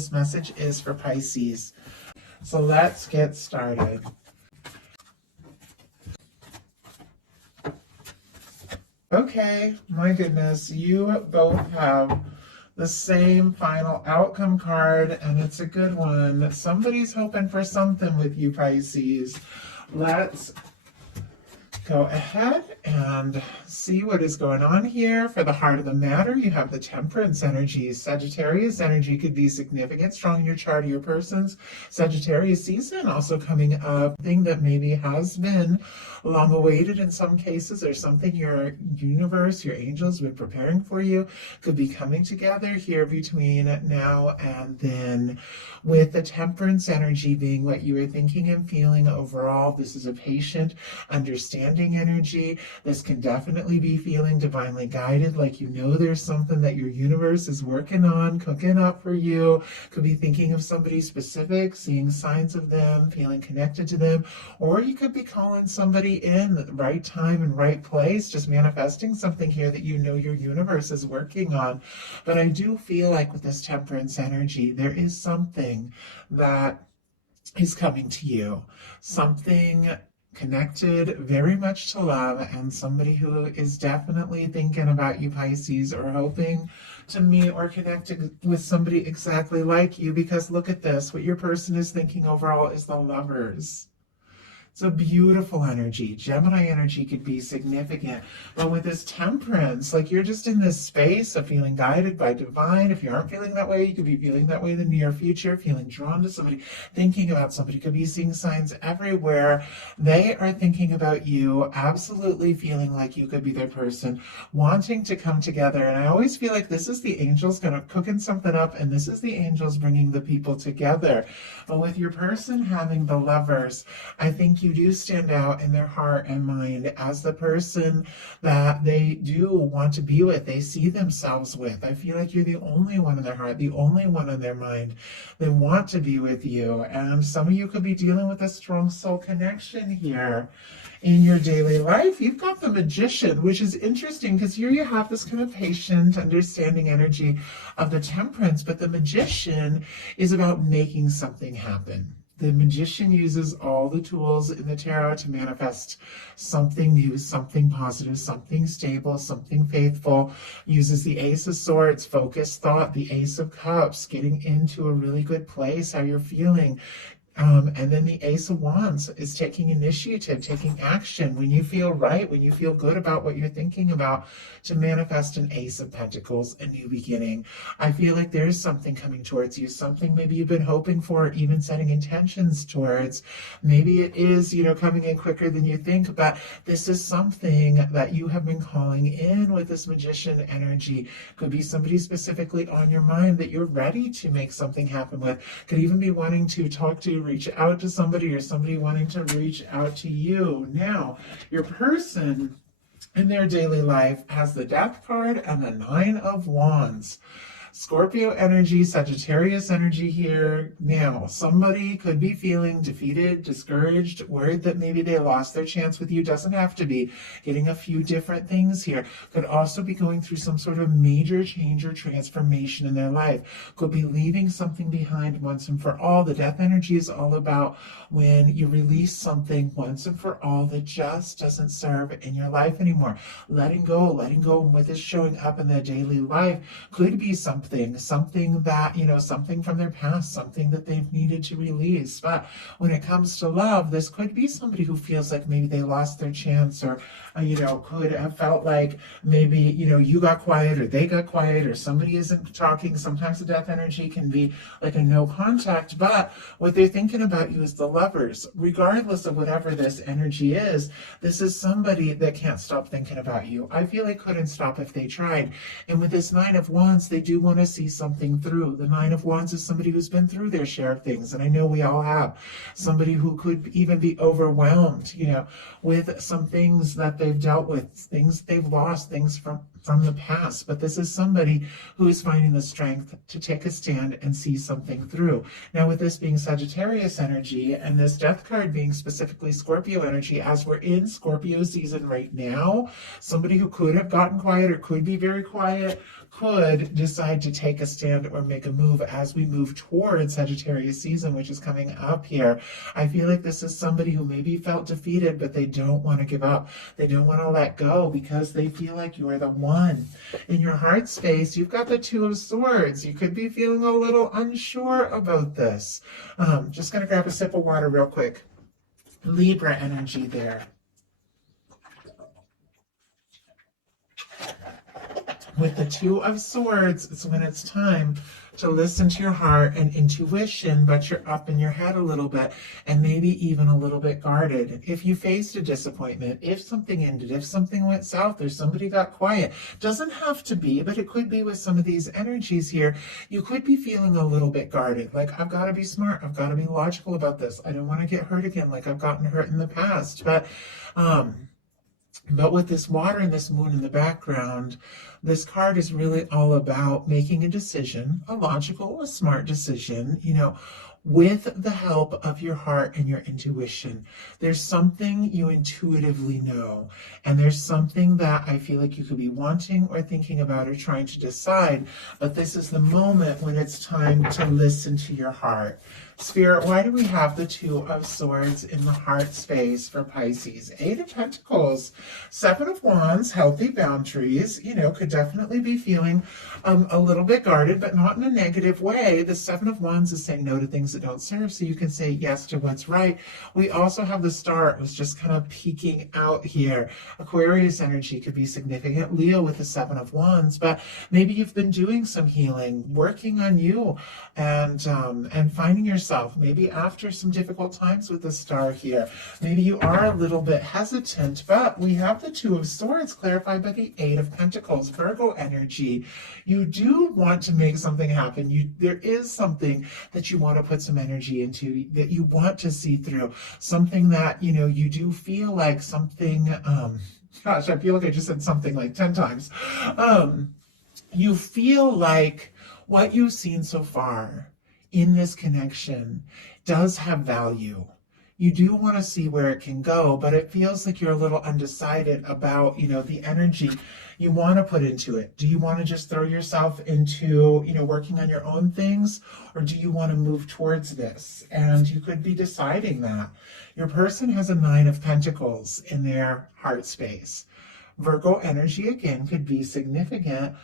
this message is for Pisces. So let's get started. Okay, my goodness, you both have the same final outcome card, and it's a good one. Somebody's hoping for something with you, Pisces. Let's go ahead and see what is going on here. For the heart of the matter, you have the Temperance energy. Sagittarius energy could be significant, strong in your chart of your person's Sagittarius season also coming up. Thing that maybe has been long awaited in some cases, or something your universe, your angels been preparing for you, could be coming together here between now and then. With the Temperance energy being what you are thinking and feeling overall, this is a patient, understanding energy. This can definitely be feeling divinely guided, like you know there's something that your universe is working on, cooking up for you. Could be thinking of somebody specific, seeing signs of them, feeling connected to them, or you could be calling somebody in at the right time and right place, just manifesting something here that you know your universe is working on. But I do feel like with this Temperance energy, there is something that is coming to you, something connected very much to love, and somebody who is definitely thinking about you, Pisces, or hoping to meet or connect with somebody exactly like you. Because look at this, what your person is thinking overall is the Lovers. It's a beautiful energy. Gemini energy could be significant. But with this Temperance, like you're just in this space of feeling guided by divine. If you aren't feeling that way, you could be feeling that way in the near future, feeling drawn to somebody, thinking about somebody. Could be seeing signs everywhere. They are thinking about you, absolutely feeling like you could be their person, wanting to come together. And I always feel like this is the angels kind of cooking something up, and this is the angels bringing the people together. But with your person having the Lovers, I think you do stand out in their heart and mind as the person that they do want to be with, they see themselves with. I feel like you're the only one in their heart, the only one in their mind. They want to be with you. And some of you could be dealing with a strong soul connection here. In your daily life, you've got the Magician, which is interesting because here you have this kind of patient, understanding energy of the Temperance, but the Magician is about making something happen. The Magician uses all the tools in the tarot to manifest something new, something positive, something stable, something faithful. Uses the Ace of Swords, focused thought, the Ace of Cups, getting into a really good place, how you're feeling. And then the Ace of Wands is taking initiative, taking action when you feel right, when you feel good about what you're thinking about, to manifest an Ace of Pentacles, a new beginning. I feel like there's something coming towards you, something maybe you've been hoping for, even setting intentions towards. Maybe it is, coming in quicker than you think, but this is something that you have been calling in with this Magician energy. Could be somebody specifically on your mind that you're ready to make something happen with. Could even be wanting to talk to, reach out to somebody, or somebody wanting to reach out to you. Now, your person in their daily life has the Death card and the Nine of Wands. Scorpio energy, Sagittarius energy here. Now, somebody could be feeling defeated, discouraged, worried that maybe they lost their chance with you. Doesn't have to be. Getting a few different things here. Could also be going through some sort of major change or transformation in their life. Could be leaving something behind once and for all. The Death energy is all about when you release something once and for all that just doesn't serve in your life anymore. Letting go, and with this showing up in their daily life could be something that, something from their past, something that they've needed to release. But when it comes to love, this could be somebody who feels like maybe they lost their chance, or, could have felt like maybe, you got quiet, or they got quiet, or somebody isn't talking. Sometimes the Death energy can be like a no contact, but what they're thinking about you is the Lovers. Regardless of whatever this energy is, this is somebody that can't stop thinking about you. I feel they couldn't stop if they tried. And with this Nine of Wands, they do want to see something through. The Nine of Wands is somebody who's been through their share of things, and I know we all have. Somebody who could even be overwhelmed, with some things that they've dealt with, things they've lost, things from the past. But this is somebody who is finding the strength to take a stand and see something through. Now, with this being Sagittarius energy and this Death card being specifically Scorpio energy, as we're in Scorpio season right now, somebody who could have gotten quiet or could be very quiet could decide to take a stand or make a move as we move towards Sagittarius season, which is coming up here. I feel like this is somebody who maybe felt defeated, but they don't want to give up. They don't want to let go because they feel like you are the one. In your heart space, you've got the Two of Swords. You could be feeling a little unsure about this. Just going to grab a sip of water real quick. Libra energy there. With the Two of Swords, it's when it's time to listen to your heart and intuition, but you're up in your head a little bit and maybe even a little bit guarded. If you faced a disappointment, if something ended, if something went south or somebody got quiet, doesn't have to be, but it could be with some of these energies here, you could be feeling a little bit guarded. Like, I've got to be smart. I've got to be logical about this. I don't want to get hurt again like I've gotten hurt in the past. But with this water and this moon in the background, this card is really all about making a decision, a logical, a smart decision, with the help of your heart and your intuition. There's something you intuitively know, and there's something that I feel like you could be wanting or thinking about or trying to decide, but this is the moment when it's time to listen to your heart. Spirit, why do we have the Two of Swords in the heart space for Pisces? Eight of Pentacles, Seven of Wands, healthy boundaries, could definitely be feeling a little bit guarded, but not in a negative way. The Seven of Wands is saying no to things that don't serve, so you can say yes to what's right. We also have the Star. It was just kind of peeking out here. Aquarius energy could be significant. Leo with the Seven of Wands, but maybe you've been doing some healing, working on you, and finding yourself maybe after some difficult times with the Star here. Maybe you are a little bit hesitant, but we have the Two of Swords clarified by the Eight of Pentacles, Virgo energy. You do want to make something happen. There is something that you want to put some energy into, that you want to see through, something that, you do feel like something, gosh, I feel like I just said something like 10 times. You feel like what you've seen so far in this connection does have value. You do want to see where it can go, but it feels like you're a little undecided about, the energy you want to put into it. Do you want to just throw yourself into, working on your own things, or do you want to move towards this? And you could be deciding that. Your person has a Nine of Pentacles in their heart space. Virgo energy, again, could be significant.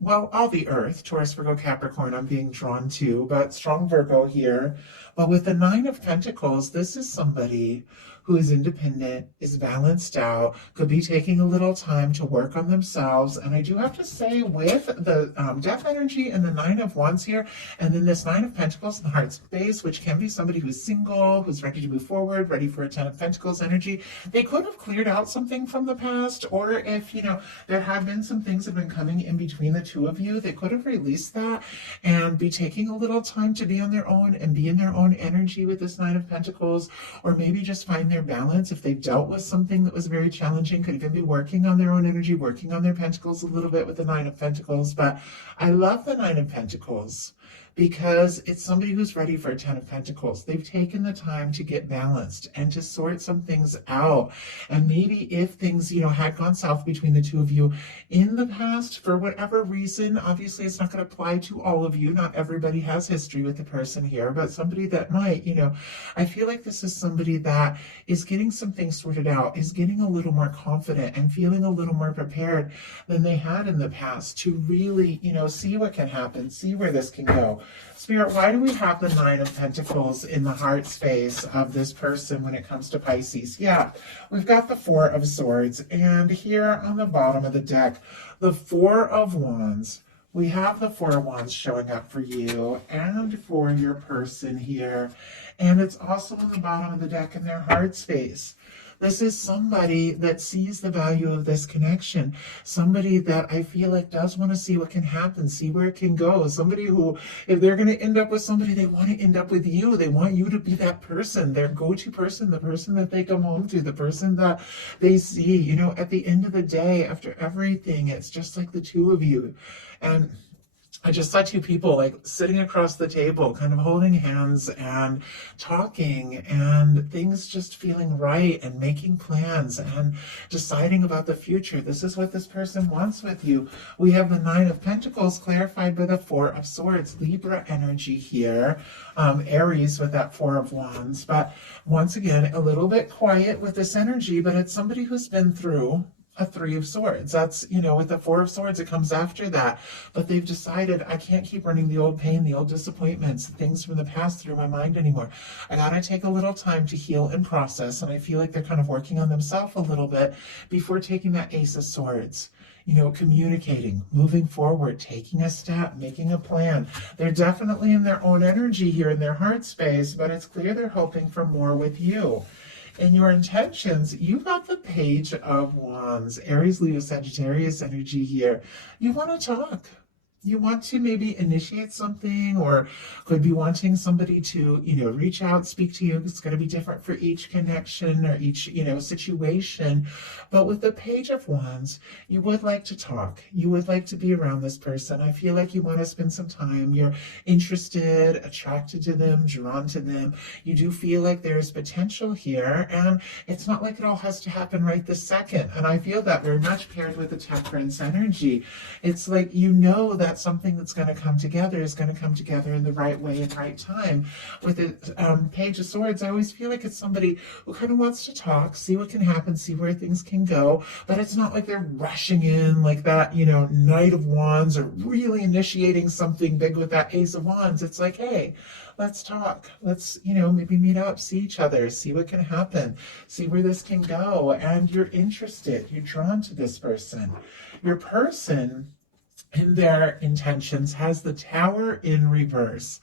Well, all the Earth, Taurus, Virgo, Capricorn, I'm being drawn to, but strong Virgo here. But with the Nine of Pentacles, this is somebody who is independent, is balanced out, could be taking a little time to work on themselves. And I do have to say, with the Death energy and the Nine of Wands here, and then this Nine of Pentacles in the heart space, which can be somebody who's single, who's ready to move forward, ready for a Ten of Pentacles energy, they could have cleared out something from the past, or if, there have been some things that have been coming in between the two of you, they could have released that and be taking a little time to be on their own and be in their own energy with this Nine of Pentacles, or maybe just find their balance. If they've dealt with something that was very challenging, could even be working on their own energy, working on their Pentacles a little bit with the Nine of Pentacles. But I love the Nine of Pentacles because it's somebody who's ready for a Ten of Pentacles. They've taken the time to get balanced and to sort some things out. And maybe if things, had gone south between the two of you in the past, for whatever reason, obviously it's not going to apply to all of you. Not everybody has history with the person here, but somebody that might, I feel like this is somebody that is getting some things sorted out, is getting a little more confident and feeling a little more prepared than they had in the past to really, see what can happen, see where this can go. Spirit, why do we have the Nine of Pentacles in the heart space of this person when it comes to Pisces? Yeah, we've got the Four of Swords, and here on the bottom of the deck, the Four of Wands. We have the Four of Wands showing up for you and for your person here, and it's also on the bottom of the deck in their heart space. This is somebody that sees the value of this connection. Somebody that I feel like does want to see what can happen, see where it can go. Somebody who, if they're going to end up with somebody, they want to end up with you. They want you to be that person, their go-to person, the person that they come home to, the person that they see. At the end of the day, after everything, it's just like the two of you. And I just saw two people like sitting across the table, kind of holding hands and talking, and things just feeling right, and making plans and deciding about the future. This is what this person wants with you. We have the Nine of Pentacles clarified by the Four of Swords, Libra energy here, Aries with that Four of Wands. But once again, a little bit quiet with this energy, but it's somebody who's been through a Three of Swords. That's, with the Four of Swords, it comes after that. But they've decided, I can't keep running the old pain, the old disappointments, the things from the past through my mind anymore. I gotta take a little time to heal and process. And I feel like they're kind of working on themselves a little bit before taking that Ace of Swords. Communicating, moving forward, taking a step, making a plan. They're definitely in their own energy here in their heart space, but it's clear they're hoping for more with you. In your intentions, you got the Page of Wands, Aries, Leo, Sagittarius energy here. You want to talk. You want to maybe initiate something, or could be wanting somebody to, reach out, speak to you. It's going to be different for each connection or each, situation. But with the Page of Wands, you would like to talk. You would like to be around this person. I feel like you want to spend some time. You're interested, attracted to them, drawn to them. You do feel like there's potential here, and it's not like it all has to happen right this second. And I feel that very much paired with the Temperance energy. It's like, that something that's going to come together is going to come together in the right way and right time. With the Page of Swords, I always feel like it's somebody who kind of wants to talk, see what can happen, see where things can go, but it's not like they're rushing in like that, Knight of Wands, or really initiating something big with that Ace of Wands. It's like, hey, let's talk. Let's, maybe meet up, see each other, see what can happen, see where this can go. And you're interested, you're drawn to this person. Your person, in their intentions, has the Tower in reverse,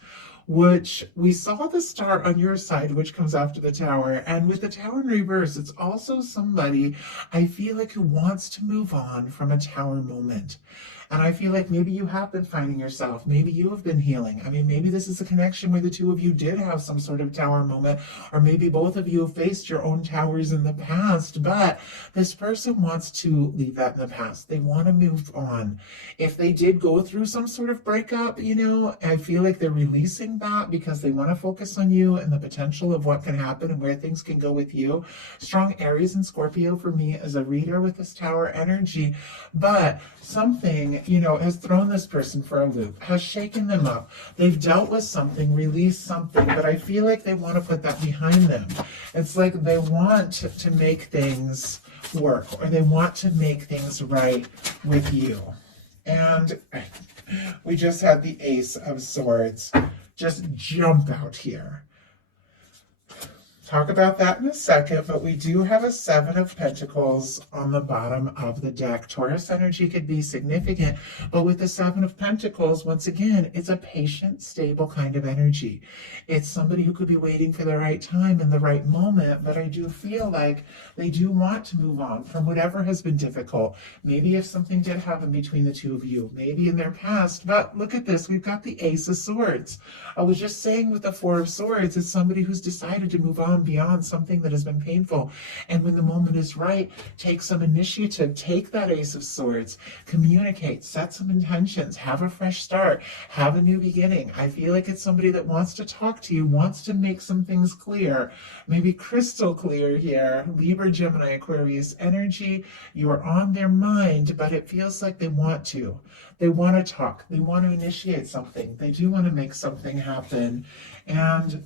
which we saw the Star on your side, which comes after the Tower. And with the Tower in reverse, it's also somebody, I feel like, who wants to move on from a Tower moment. And I feel like maybe you have been finding yourself. Maybe you have been healing. I mean, maybe this is a connection where the two of you did have some sort of tower moment, or maybe both of you have faced your own towers in the past, but this person wants to leave that in the past. They want to move on. If they did go through some sort of breakup, I feel like they're releasing that because they want to focus on you and the potential of what can happen and where things can go with you. Strong Aries and Scorpio for me as a reader with this Tower energy, but something has thrown this person for a loop, has shaken them up. They've dealt with something, released something, but I feel like they want to put that behind them. It's like they want to make things work, or they want to make things right with you. And we just had the Ace of Swords just jump out here. Talk about that in a second, but we do have a Seven of Pentacles on the bottom of the deck. Taurus energy could be significant, but with the Seven of Pentacles, once again, it's a patient, stable kind of energy. It's somebody who could be waiting for the right time and the right moment, but I do feel like they do want to move on from whatever has been difficult. Maybe if something did happen between the two of you, maybe in their past, but look at this, we've got the Ace of Swords. I was just saying with the Four of Swords, it's somebody who's decided to move on beyond something that has been painful. And when the moment is right, take some initiative, take that Ace of Swords, communicate, set some intentions, have a fresh start, have a new beginning. I feel like it's somebody that wants to talk to you, wants to make some things clear, maybe crystal clear here. Libra, Gemini, Aquarius energy, you are on their mind, but it feels like they want to. They want to talk. They want to initiate something. They do want to make something happen. And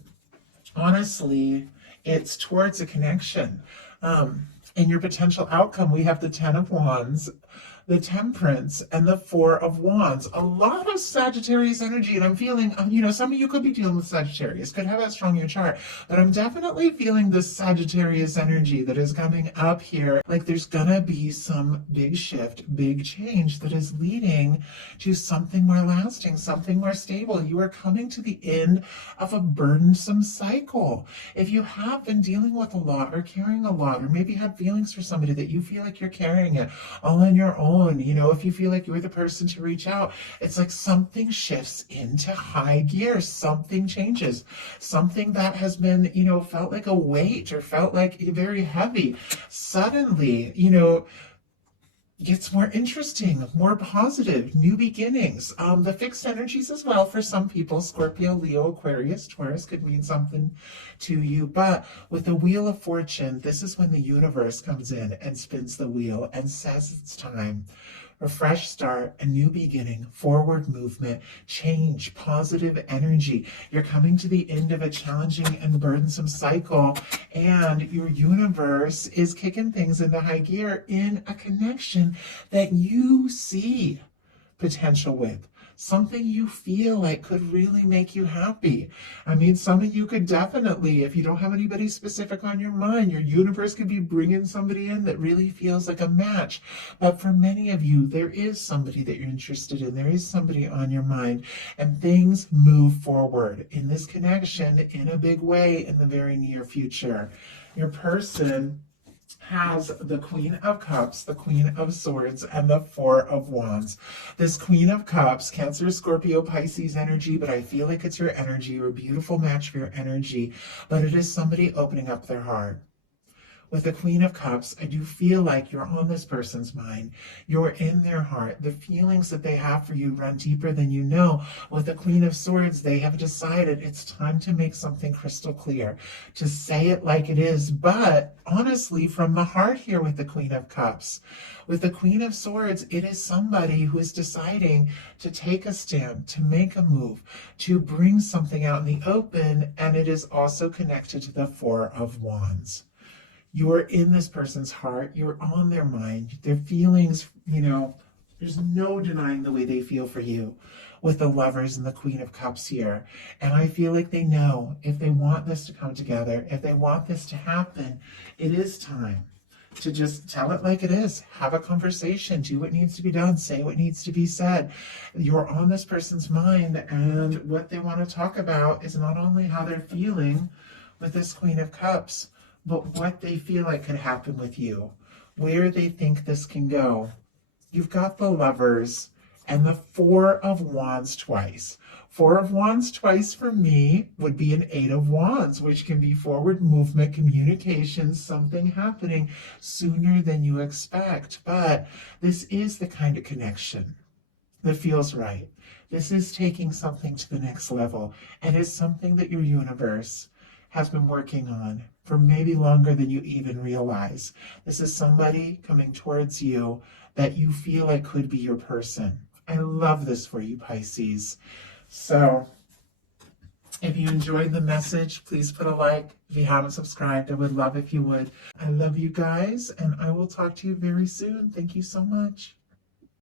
honestly, it's towards a connection. In your potential outcome, we have the Ten of Wands, the Temperance, and the Four of Wands. A lot of Sagittarius energy, and I'm feeling, some of you could be dealing with Sagittarius, could have that strong in your chart, but I'm definitely feeling this Sagittarius energy that is coming up here. Like there's gonna be some big shift, big change that is leading to something more lasting, something more stable. You are coming to the end of a burdensome cycle. If you have been dealing with a lot or carrying a lot, or maybe had feelings for somebody that you feel like you're carrying it all on your own, if you feel like you're the person to reach out, it's like something shifts into high gear, something changes, something that has been, felt like a weight or felt like very heavy. Suddenly, gets more interesting, more positive, new beginnings. The fixed energies as well for some people, Scorpio, Leo, Aquarius, Taurus could mean something to you. But with the Wheel of Fortune, this is when the universe comes in and spins the wheel and says it's time. A fresh start, a new beginning, forward movement, change, positive energy. You're coming to the end of a challenging and burdensome cycle, and your universe is kicking things into high gear in a connection that you see potential with. Something you feel like could really make you happy. I mean, some of you could definitely, if you don't have anybody specific on your mind, your universe could be bringing somebody in that really feels like a match. But for many of you, there is somebody that you're interested in. There is somebody on your mind, and things move forward in this connection in a big way in the very near future. Your person has the Queen of Cups, the Queen of Swords, and the Four of Wands. This Queen of Cups, Cancer, Scorpio, Pisces energy, but I feel like it's your energy. You're a beautiful match for your energy, but it is somebody opening up their heart. With the Queen of Cups, I do feel like you're on this person's mind. You're in their heart. The feelings that they have for you run deeper than you know. With the Queen of Swords, they have decided it's time to make something crystal clear, to say it like it is, but honestly, from the heart here with the Queen of Cups. With the Queen of Swords, it is somebody who is deciding to take a stand, to make a move, to bring something out in the open, and it is also connected to the Four of Wands. You're in this person's heart. You're on their mind. Their feelings, there's no denying the way they feel for you with the Lovers and the Queen of Cups here. And I feel like they know if they want this to come together, if they want this to happen, it is time to just tell it like it is. Have a conversation. Do what needs to be done. Say what needs to be said. You're on this person's mind, and what they want to talk about is not only how they're feeling with this Queen of Cups, but what they feel like could happen with you, where they think this can go. You've got the Lovers and the Four of Wands twice. Four of Wands twice for me would be an Eight of Wands, which can be forward movement, communication, something happening sooner than you expect. But this is the kind of connection that feels right. This is taking something to the next level, and it's something that your universe has been working on for maybe longer than you even realize. This is somebody coming towards you that you feel like could be your person. I love this for you, Pisces. So if you enjoyed the message, please put a like. If you haven't subscribed, I would love if you would. I love you guys, and I will talk to you very soon. Thank you so much.